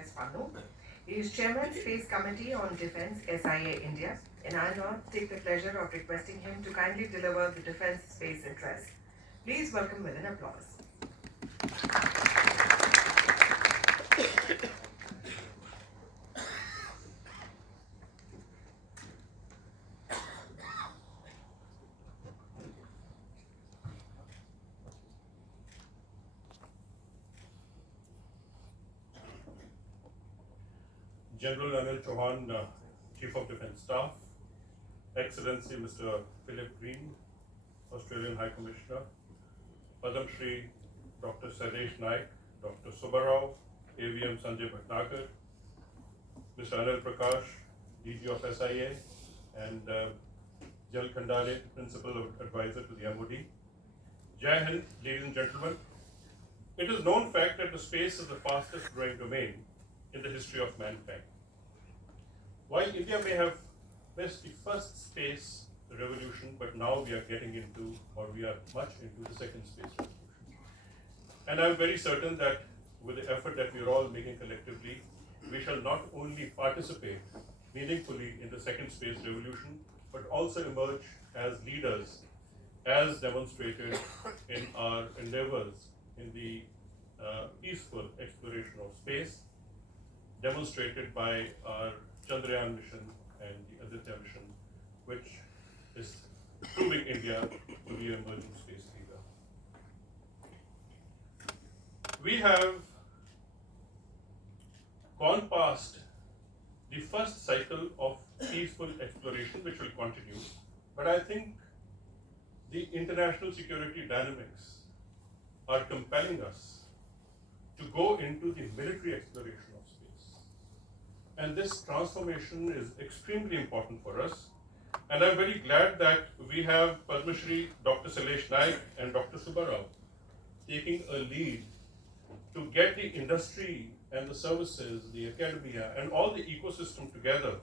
PJS Pannu. He is Chairman Space Committee on Defence SIA India, and I now take the pleasure of requesting him to kindly deliver the defence space address. Please welcome with an applause. General Anil Chauhan, Chief of Defence Staff, Excellency Mr. Philip Green, Australian High Commissioner, Padam Shri Dr. Sailesh Naik, Dr. Subbarao, AVM Sanjay Bhatnagar, Mr. Anil Prakash, DG of SIA, and Jal Khandale, Principal Advisor to the MOD. Jai Hind, ladies and gentlemen. It is known fact that the space is the fastest growing domain in the history of mankind. While India may have missed the first space revolution, but now we are getting into, or we are much into the second space revolution. And I'm very certain that with the effort that we are all making collectively, we shall not only participate meaningfully in the second space revolution, but also emerge as leaders, as demonstrated in our endeavors in the peaceful exploration of space, demonstrated by our Chandrayaan mission and the Aditya mission, which is proving India to be an emerging space leader. We have gone past the first cycle of peaceful exploration, which will continue, but I think the international security dynamics are compelling us to go into the military exploration of space. And this transformation is extremely important for us. And I'm very glad that we have Padma Shri Dr. Sailesh Naik and Dr. Subbarao taking a lead to get the industry and the services, the academia, and all the ecosystem together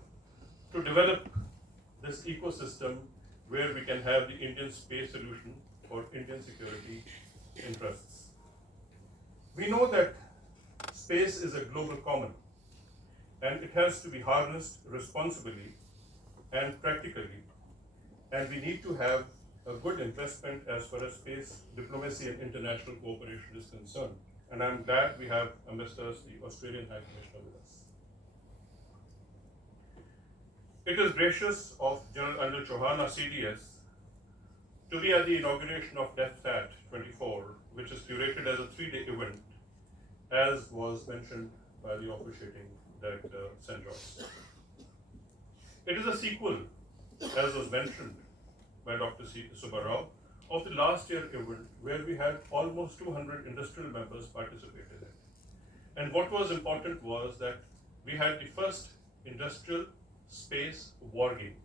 to develop this ecosystem where we can have the Indian space solution for Indian security interests. We know that space is a global common, and it has to be harnessed responsibly and practically, and we need to have a good investment as far as space diplomacy and international cooperation is concerned. And I'm glad we have Ambassador, the Australian High Commissioner, with us. It is gracious of General Anil Chauhan, our CDS, to be at the inauguration of DEFSAT 24, which is curated as a 3-day event, as was mentioned by the officiating Director St. George. It is a sequel, as was mentioned by Dr. Subbarao, of the last year event where we had almost 200 industrial members participated in. And what was important was that we had the first industrial space war game.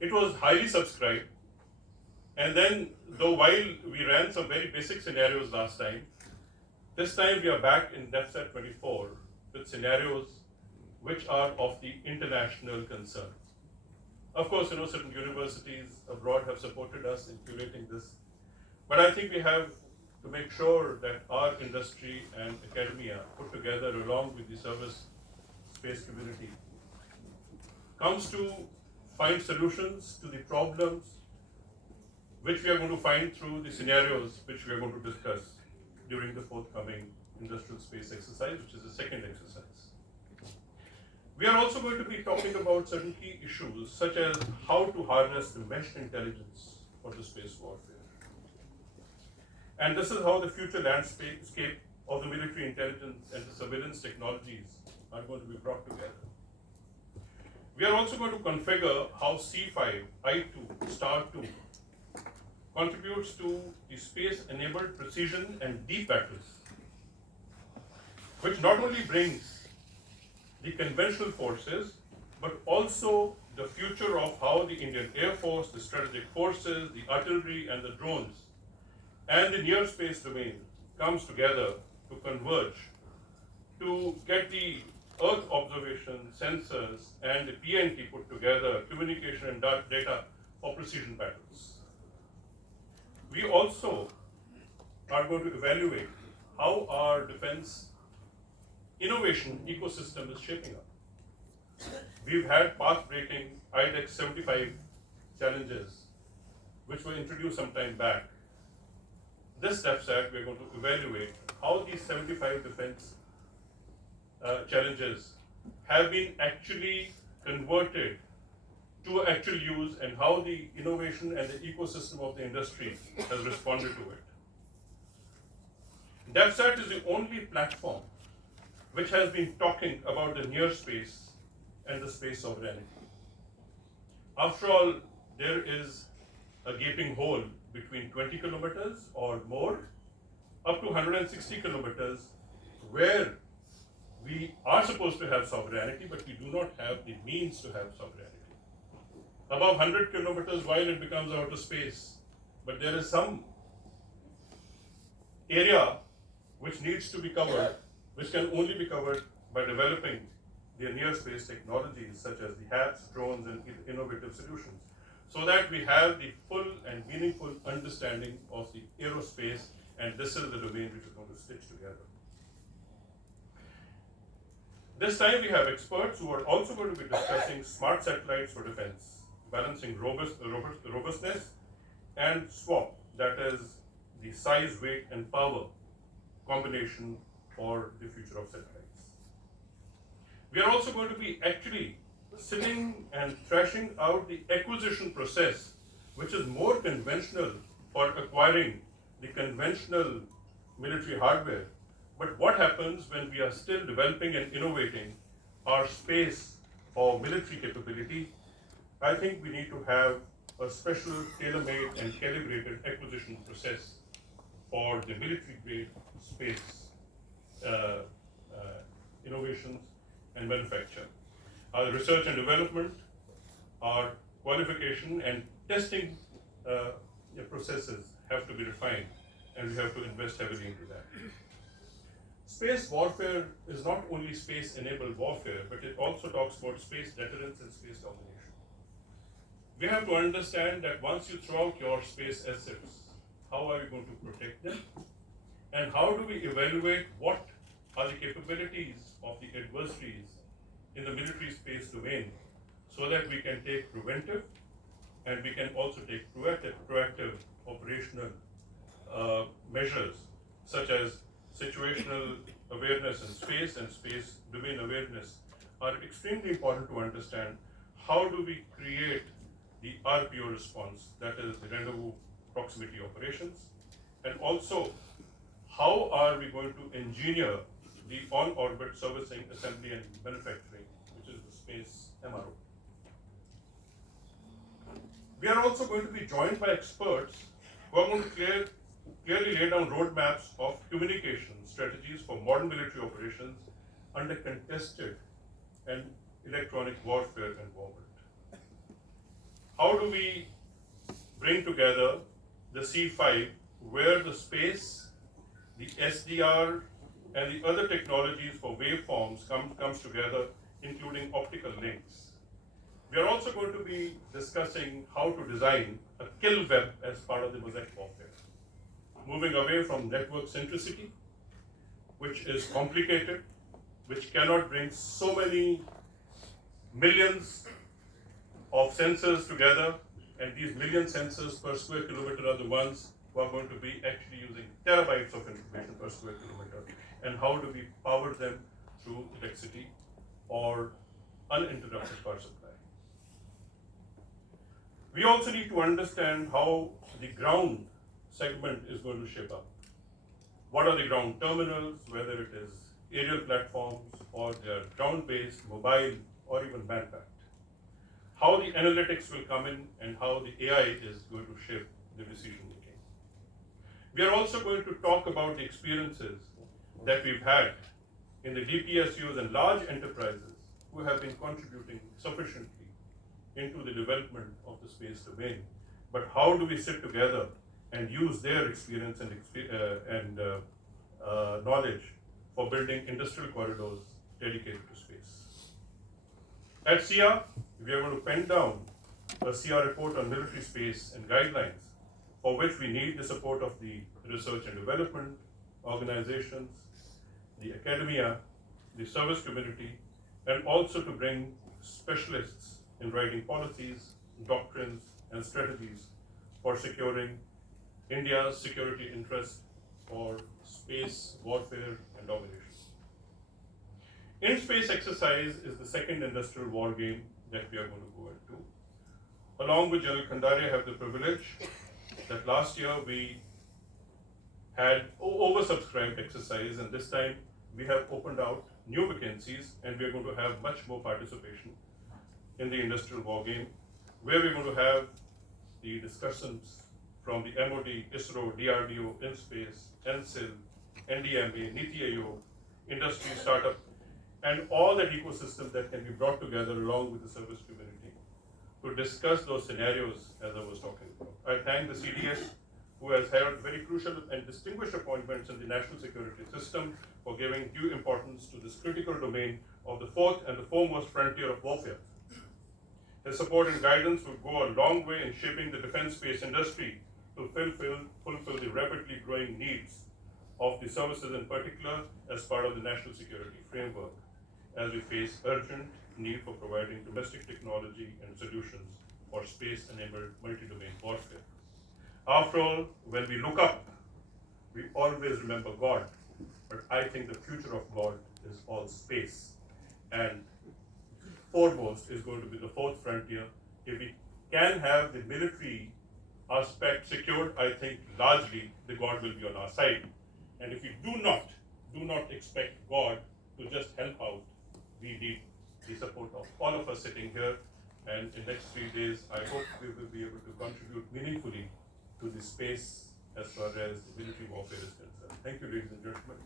It was highly subscribed, and then though while we ran some very basic scenarios last time, this time we are back in DEFSAT 24 with scenarios which are of the international concern. Of course, certain universities abroad have supported us in curating this, but I think we have to make sure that our industry and academia put together along with the service space community comes to find solutions to the problems which we are going to find through the scenarios which we are going to discuss during the forthcoming industrial space exercise, which is the second exercise. We are also going to be talking about certain key issues, such as how to harness the meshed intelligence for the space warfare. And this is how the future landscape of the military intelligence and the surveillance technologies are going to be brought together. We are also going to configure how C5, I2, Star 2 contributes to the space-enabled precision and deep battles, which not only brings the conventional forces, but also the future of how the Indian Air Force, the strategic forces, the artillery and the drones, and the near space domain comes together to converge to get the Earth observation, sensors, and the PNT put together, communication and data for precision battles. We also are going to evaluate how our defense innovation ecosystem is shaping up. We've had path-breaking IDEX 75 challenges, which were introduced some time back. This DEFSAT, we're going to evaluate how these 75 defense challenges have been actually converted to actual use and how the innovation and the ecosystem of the industry has responded to it. DEFSAT is the only platform which has been talking about the near space and the space sovereignty. After all, there is a gaping hole between 20 kilometers or more up to 160 kilometers where we are supposed to have sovereignty, but we do not have the means to have sovereignty. Above 100 kilometers, while it becomes outer space, but there is some area which needs to be covered, which can only be covered by developing the near space technologies such as the HAPS, drones, and innovative solutions, so that we have the full and meaningful understanding of the aerospace, and this is the domain which is going to stitch together. This time we have experts who are also going to be discussing smart satellites for defense, balancing robustness and SWAP, that is the size, weight, and power combination for the future of satellites. We are also going to be actually sitting and thrashing out the acquisition process, which is more conventional for acquiring the conventional military hardware. But what happens when we are still developing and innovating our space for military capability? I think we need to have a special tailor-made and calibrated acquisition process for the military-grade space innovations and manufacture. Our research and development, our qualification and testing processes have to be refined, and we have to invest heavily into that. Space warfare is not only space-enabled warfare, but it also talks about space deterrence and space domination. We have to understand that once you throw out your space assets, how are you going to protect them? And how do we evaluate what are the capabilities of the adversaries in the military space domain, so that we can take preventive and we can also take proactive operational measures, such as situational awareness in space and space domain awareness are extremely important to understand. How do we create the RPO response, that is the rendezvous proximity operations, and also how are we going to engineer the on-orbit servicing, assembly, and manufacturing, which is the space MRO. We are also going to be joined by experts who are going to clearly lay down roadmaps of communication strategies for modern military operations under contested and electronic warfare environment. How do we bring together the C5, where the space, the SDR, and the other technologies for waveforms comes together, including optical links. We are also going to be discussing how to design a kill web as part of the mosaic warfare, moving away from network centricity, which is complicated, which cannot bring so many millions of sensors together, and these million sensors per square kilometer are the ones who are going to be actually using terabytes of information per square kilometer. And how do we power them through electricity or uninterrupted power supply? We also need to understand how the ground segment is going to shape up. What are the ground terminals, whether it is aerial platforms or they are ground-based, mobile, or even man-packed. How the analytics will come in and how the AI is going to shape the decision making. We are also going to talk about the experiences that we've had in the DPSUs and large enterprises who have been contributing sufficiently into the development of the space domain. But how do we sit together and use their experience and knowledge for building industrial corridors dedicated to space? At CR, we are going to pen down a CR report on military space and guidelines, for which we need the support of the research and development, organizations, the academia, the service community, and also to bring specialists in writing policies, doctrines, and strategies for securing India's security interests for space warfare and domination. In-space exercise is the second industrial war game that we are going to go into. Along with General Khandare, I have the privilege that last year we had oversubscribed exercise, and this time we have opened out new vacancies, and we are going to have much more participation in the industrial war game, where we're going to have the discussions from the MOD, ISRO, DRDO, InSpace, NCIL, NDMA, NITI Aayog, industry, startup, and all that ecosystem that can be brought together along with the service community to discuss those scenarios as I was talking about. I thank the CDS, who has held very crucial and distinguished appointments in the national security system for giving due importance to this critical domain of the fourth and the foremost frontier of warfare. His support and guidance will go a long way in shaping the defense space industry to fulfill the rapidly growing needs of the services, in particular as part of the national security framework, as we face urgent need for providing domestic technology and solutions for space-enabled multi-domain warfare. After all, when we look up, we always remember God, but I think the future of God is all space. And foremost is going to be the fourth frontier. If we can have the military aspect secured, I think largely the God will be on our side. And if we do not expect God to just help out, we need the support of all of us sitting here. And in the next 3 days, I hope we will be able to contribute meaningfully to the space as far as military warfare is concerned. Thank you, ladies and gentlemen.